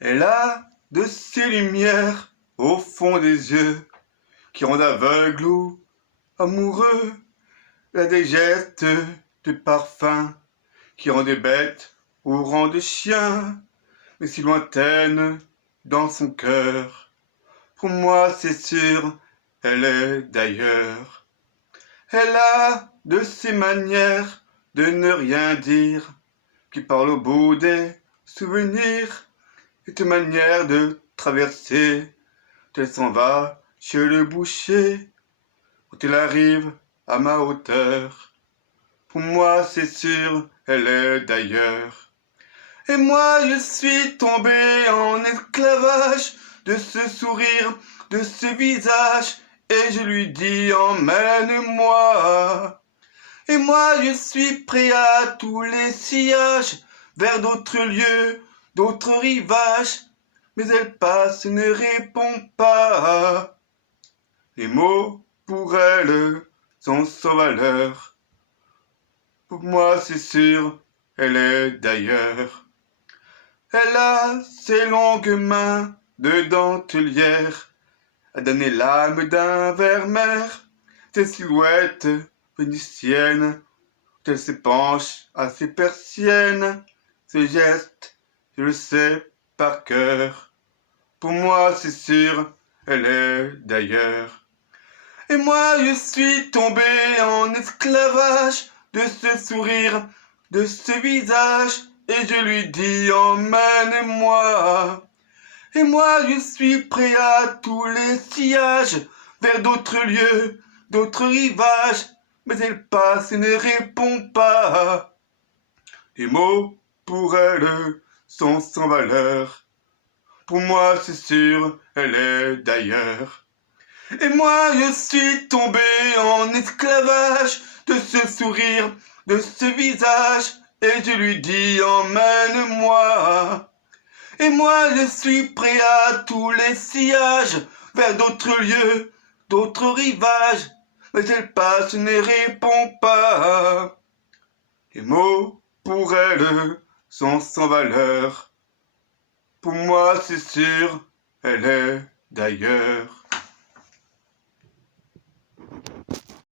Elle a de ces lumières au fond des yeux qui rendent aveugle ou amoureux. Elle a des gestes de parfum qui rendent bêtes ou rendent chiens, mais si lointaine dans son cœur. Pour moi, c'est sûr, elle est d'ailleurs. Elle a de ces manières de ne rien dire qui parlent au bout des souvenirs. Et de manière de traverser, elle s'en va chez le boucher, quand elle arrive à ma hauteur. Pour moi, c'est sûr, elle est d'ailleurs. Et moi, je suis tombé en esclavage de ce sourire, de ce visage, et je lui dis emmène-moi. Et moi, je suis prêt à tous les sillages, vers d'autres lieux, d'autres rivages, mais elle passe et ne répond pas. Les mots, pour elle, sont sans valeur. Pour moi, c'est sûr, elle est d'ailleurs. Elle a ses longues mains de dentelière à donner l'âme d'un ver-mer, ses silhouettes vénitiennes, elle se penche à ses persiennes, ses gestes, je le sais par cœur. Pour moi, c'est sûr, elle est d'ailleurs. Et moi, je suis tombé en esclavage de ce sourire, de ce visage, et je lui dis emmène-moi. Et moi, je suis prêt à tous les sillages, vers d'autres lieux, d'autres rivages, mais elle passe et ne répond pas. Les mots, pour elle, sont sans valeur. Pour moi, c'est sûr, elle est d'ailleurs. Et moi, je suis tombé en esclavage de ce sourire, de ce visage, et je lui dis emmène-moi. Et moi, je suis prêt à tous les sillages, vers d'autres lieux, d'autres rivages, mais elle passe et ne répond pas. Les mots, pour elle, sont sans valeur. Pour moi, c'est sûr, elle est d'ailleurs.